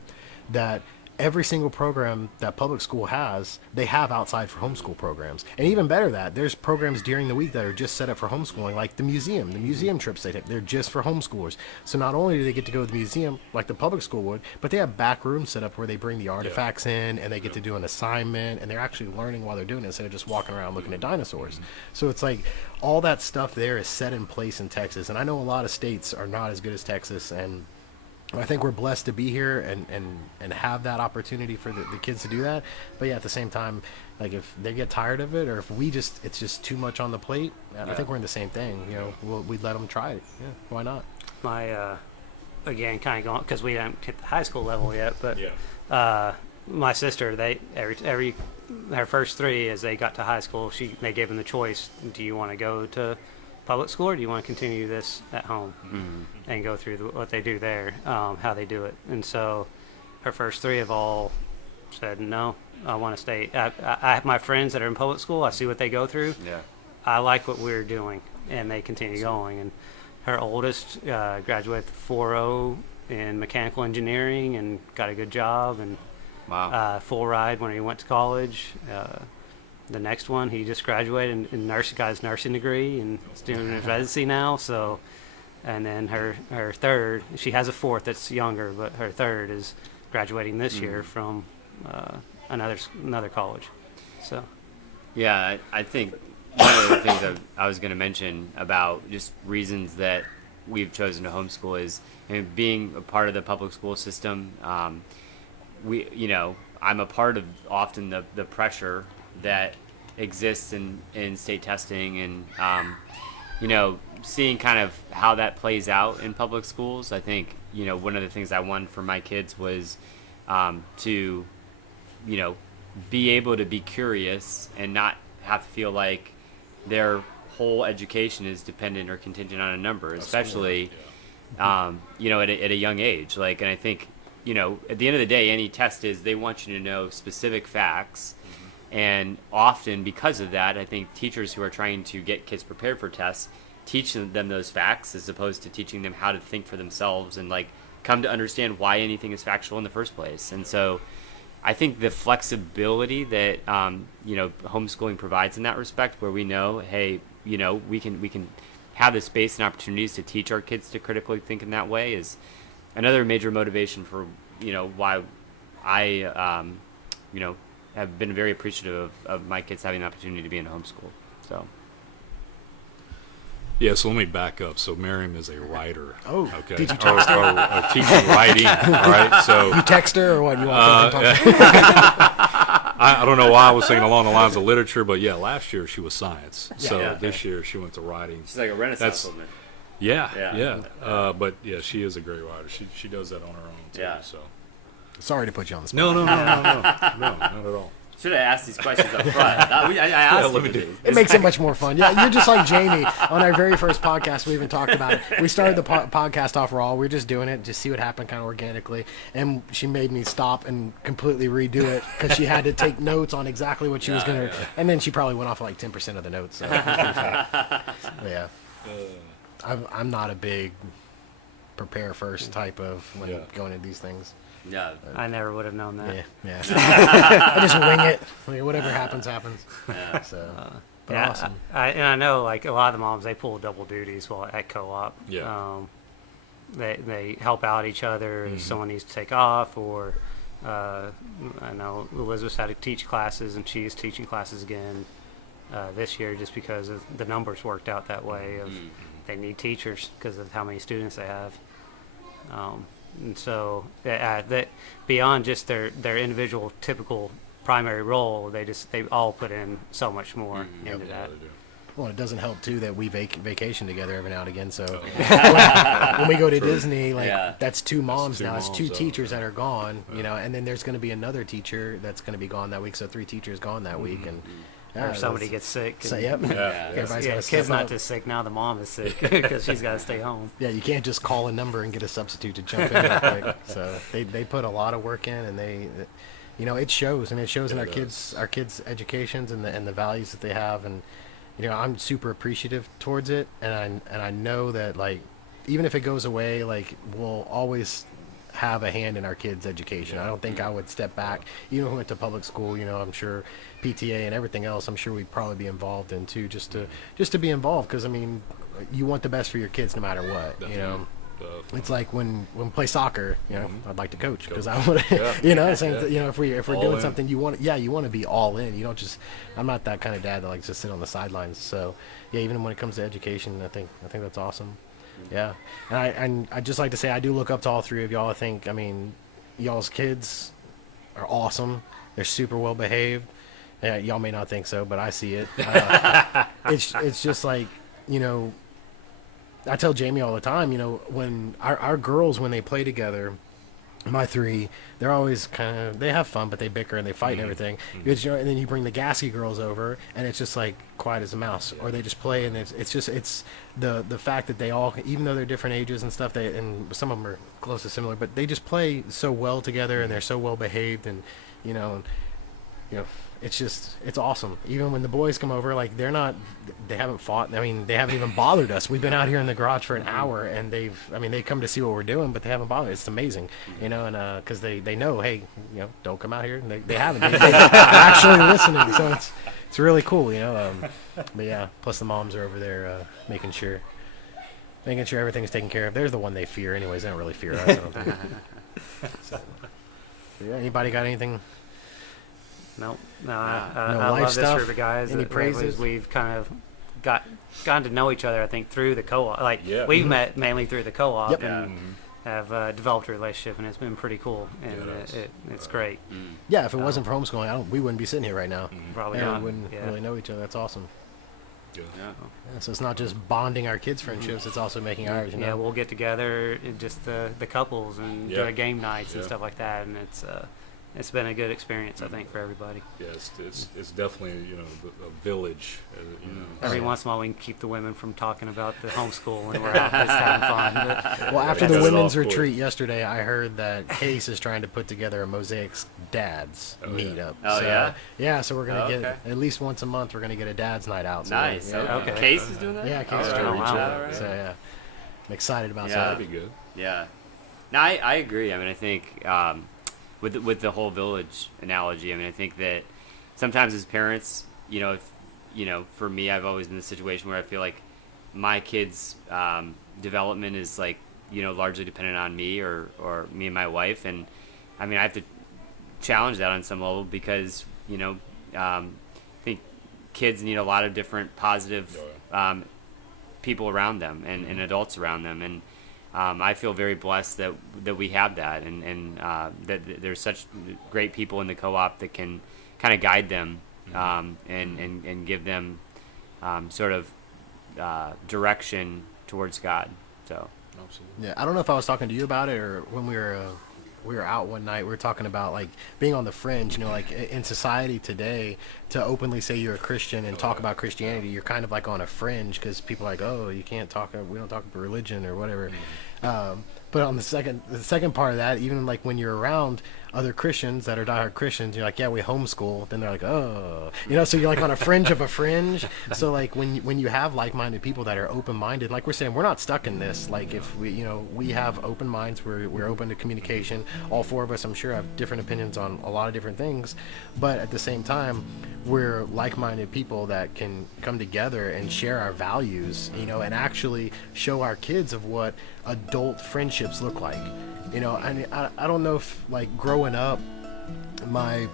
that every single program that public school has, they have outside for homeschool programs. And even better that, there's programs during the week that are just set up for homeschooling, like the museum trips they take, they're just for homeschoolers. So not only do they get to go to the museum like the public school would, but they have back rooms set up where they bring the artifacts in and they get to do an assignment and they're actually learning while they're doing it instead of just walking around looking at dinosaurs. So it's like all that stuff there is set in place in Texas. And I know a lot of states are not as good as Texas, and I think we're blessed to be here and have that opportunity for the kids to do that. But yeah, at the same time, like if they get tired of it, or if it's just too much on the plate, I think we're in the same thing. We'd let them try it. Yeah, why not? My again, kind of going because we haven't hit the high school level yet, but Yeah. my sister, they every her first 3 as they got to high school, they gave them the choice: do you want to go to public school, or do you want to continue this at home and go through what they do there, how they do it? And so her first 3 have all said, no, I want to stay. I have my friends that are in public school. I see what they go through. Yeah. I like what we're doing, and they continue going. And her oldest graduated with 4.0 in mechanical engineering and got a good job and full ride when he went to college. The next one, he just graduated and got his nursing degree and is doing his residency now. So, and then her third, she has a fourth that's younger, but her third is graduating this year from another college. So, Yeah, I think one of the things I was going to mention about just reasons that we've chosen to homeschool is, being a part of the public school system. I'm a part of often the pressure that exists in state testing, and seeing kind of how that plays out in public schools. I think one of the things I wanted for my kids was to be able to be curious and not have to feel like their whole education is dependent or contingent on a number, especially at a young age. And I think at the end of the day, any test they want you to know specific facts. And often because of that, I think teachers who are trying to get kids prepared for tests teach them those facts as opposed to teaching them how to think for themselves and come to understand why anything is factual in the first place. And so I think the flexibility that homeschooling provides in that respect, where we know, hey, we can have the space and opportunities to teach our kids to critically think in that way, is another major motivation for why I have been very appreciative of my kids having the opportunity to be in homeschool. So. Yeah, so let me back up. So Miriam is a writer. Oh, okay. did you text her? Or teaching writing. All right, so You text her or what? You want to talk to her? I don't know why I was saying along the lines of literature, but yeah, last year she was science. So Yeah. this year she went to writing. She's like a Renaissance woman. Yeah. But yeah, she is a great writer. She does that on her own too. Yeah. So Sorry to put you on the spot. no, not at all. Should have asked these questions up front. I asked let me you do these. It makes it much more fun. Yeah, you're just like Jamie. On our very first podcast, we even talked about it. We started the podcast off raw. We were just doing it, just see what happened kind of organically. And she made me stop and completely redo it because she had to take notes on exactly what she was going to. And then she probably went off like 10% of the notes. So. Yeah. I'm not a big prepare first type of when going into these things. Yeah. I never would have known that. Yeah. I just wing it. Whatever happens, happens. Yeah. So, but Yeah, awesome. I know a lot of the moms, they pull double duties while at co-op. Yeah. They help out each other if someone needs to take off, or I know Elizabeth's had to teach classes, and she's teaching classes again this year just because of the numbers worked out that way. They need teachers because of how many students they have. And so that beyond just their individual typical primary role, they all put in so much more into that. They do. Well, it doesn't help too that we vacation together every now and again. So when we go to Disney, that's 2 moms now. It's 2 teachers that are gone, and then there's going to be another teacher that's going to be gone that week. So 3 teachers gone that week, and Or somebody gets sick. So, yep. Everybody's Yeah, got the to kid's not just sick now. The mom is sick because she's got to stay home. Yeah, you can't just call a number and get a substitute to jump in real quick. So they put a lot of work in, and it shows, and it shows in our kids' educations and the values that they have, and I'm super appreciative towards it, and I know that even if it goes away, we'll always have a hand in our kids' education. I don't think I would step back. Even if we went to public school, I'm sure PTA and everything else, I'm sure we'd probably be involved in too, just to be involved, because you want the best for your kids no matter what. Definitely. It's like when we play soccer, I'd like to coach because I want to, if we're All doing in. something, you want to be all in. You don't just. I'm not that kind of dad that likes to sit on the sidelines. So yeah, even when it comes to education, I think that's awesome. Yeah, and I just like to say I do look up to all three of y'all. I think, I mean, y'all's kids are awesome. They're super well behaved. Yeah, y'all may not think so, but I see it. It's just like, you know, I tell Jamie all the time, you know, when our girls, when they play together, my three, they're always kind of, they have fun, but they bicker and they fight and everything. Because, you know, and then you bring the Gaskey girls over, and it's just like quiet as a mouse, or they just play, and it's the fact that they all, even though they're different ages and stuff, and some of them are close to similar, but they just play so well together, and they're so well behaved, and you know, it's awesome. Even when the boys come over, like they haven't fought. I mean, they haven't even bothered us. We've been out here in the garage for an hour, and they come to see what we're doing, but they haven't bothered. It's amazing, you know, and because they know, hey, you know, don't come out here. And they haven't. They're actually listening, so it's really cool, you know. But yeah, plus the moms are over there making sure everything's taken care of. There's the one they fear, anyways. They don't really fear us. I don't think. So, yeah, anybody got anything? No, No I life love this stuff? group of guys. Any praises? We've kind of gotten to know each other, I think, through the co-op. Like, Yeah. we've met mainly through the co-op Yep. and have developed a relationship, and it's been pretty cool, and it's great. Yeah, if it wasn't for homeschooling, we wouldn't be sitting here right now. Probably Yeah, not. we wouldn't Yeah. really know each other. That's awesome. Yeah. Yeah, so it's not just bonding our kids' friendships; it's also making ours. You know? Yeah, we'll get together, just the couples, and Yeah. do game nights and Yeah. stuff like that, and it's been a good experience, I think, for everybody. Yeah, it's definitely, you know, a village. You know, Every so- once in a while, we can keep the women from talking about the homeschool when we're out just having fun. But Well, after That's the it women's off, boy. retreat yesterday, I heard that Case is trying to put together a Mosaic's dads Oh, yeah. meetup. Oh, so, yeah? Yeah, so we're gonna Oh, get okay. at least once a month. We're gonna get a dad's night out. So Nice. Yeah, Okay. Okay. Case is doing that? yeah, Case is All trying to right. reach Wow. out. All right. So yeah, I'm excited about Yeah. that. That'd be good. Yeah. No, I agree. I mean, I think with the whole village analogy, I mean, I think that sometimes as parents, you know, for me, I've always been in a situation where I feel like my kids' development is like, you know, largely dependent on me or me and my wife, and I mean, I have to challenge that on some level because, you know, I think kids need a lot of different positive people around them and adults around them, and I feel very blessed that we have that, and that there's such great people in the co-op that can kind of guide them and give them sort of direction towards God. So Absolutely. Yeah, I don't know if I was talking to you about it or when we were out one night. We were talking about like being on the fringe. You know, like in society today, to openly say you're a Christian and talk about Christianity, you're kind of like on a fringe because people are like, oh, you can't talk. We don't talk about religion or whatever. But on the second part of that, even like when you're around other Christians that are diehard Christians, you're like, yeah, we homeschool. Then they're like, oh, you know, so you're like on a fringe of a fringe. So like when you have like-minded people that are open-minded, like we're saying, we're not stuck in this. Like if we have open minds, we're open to communication. All four of us, I'm sure, have different opinions on a lot of different things, but at the same time, we're like-minded people that can come together and share our values, you know, and actually show our kids of what adult friendships look like. You know, I don't know if like growing up, my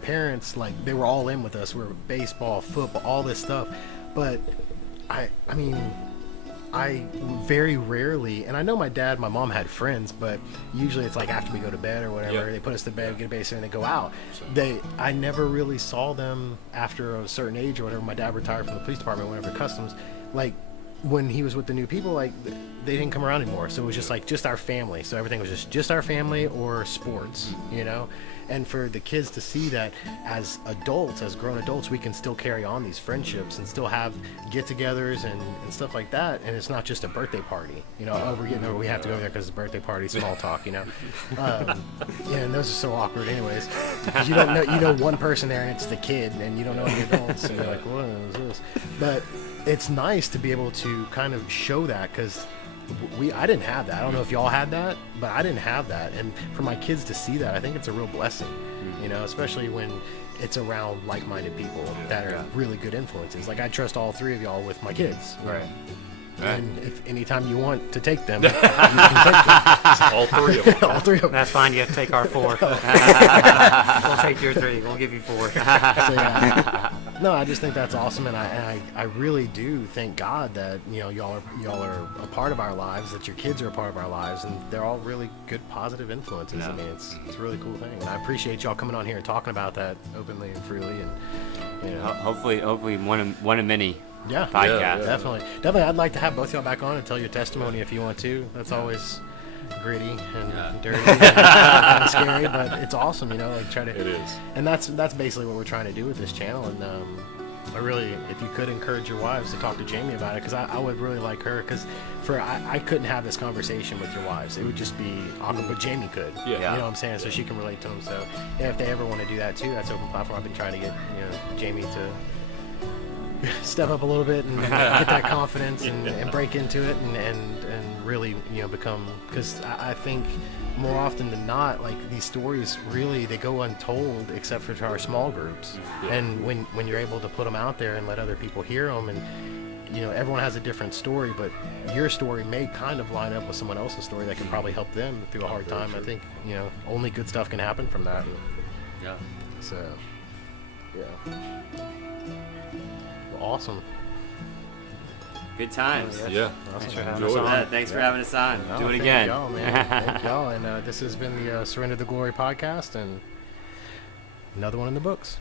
parents, like they were all in with us. We were baseball, football, all this stuff, but I mean, I very rarely, and I know my dad, my mom had friends, but usually it's like after we go to bed or whatever, Yeah. they put us to bed, get a babysitter, and they go out. I never really saw them after a certain age or whatever. My dad retired from the police department, went over to customs. Like when he was with the new people, like they didn't come around anymore. So it was just like just our family. So everything was just our family or sports, you know. And for the kids to see that as adults, as grown adults, we can still carry on these friendships and still have get-togethers and stuff like that. And it's not just a birthday party, you know. Oh, we're getting over. We have to go there because it's a birthday party. Small talk, you know. Yeah, and those are so awkward, anyways. Because you don't know, you know, one person there and it's the kid, and you don't know the adults. So you're like, what is this? But it's nice to be able to kind of show that because I didn't have that. I don't know if y'all had that, but I didn't have that. And for my kids to see that, I think it's a real blessing, you know, especially when it's around like-minded people that are really good influences. Like I trust all three of y'all with my kids. right. And if anytime you want to take them, you can take them. All three of them. All three of them. That's fine. You have to take our 4. We'll take your 3. We'll give you 4. So, yeah. No, I just think that's awesome, and I really do thank God that y'all are a part of our lives, that your kids are a part of our lives, and they're all really good, positive influences. Yeah. I mean, it's a really cool thing, and I appreciate y'all coming on here and talking about that openly and freely, and Hopefully one of many yeah, podcasts. Yeah. definitely. I'd like to have both y'all back on and tell your testimony if you want to. That's always gritty and dirty and scary, but it's awesome, like try to. It is. And that's basically what we're trying to do with this channel. And I really, if you could encourage your wives to talk to Jamie about it, because I would really like her, because I couldn't have this conversation with your wives. It would just be awkward, but Jamie could. Yeah. You know what I'm saying? So she can relate to them. So if they ever want to do that too, that's open platform. I've been trying to get Jamie to step up a little bit and get that confidence and break into it and really become, because I think more often than not, like, these stories really, they go untold except for to our small groups. Yeah. And when you're able to put them out there and let other people hear them, and everyone has a different story, but your story may kind of line up with someone else's story that can probably help them through a hard time. I think only good stuff can happen from that. Yeah. So yeah. Awesome. Good times. Yeah. Awesome. for having Enjoyed us it. on. Thanks for having us on. Oh, Do it thank again. y'all, man. Thank y'all. And this has been the Surrender the Glory podcast, and another one in the books.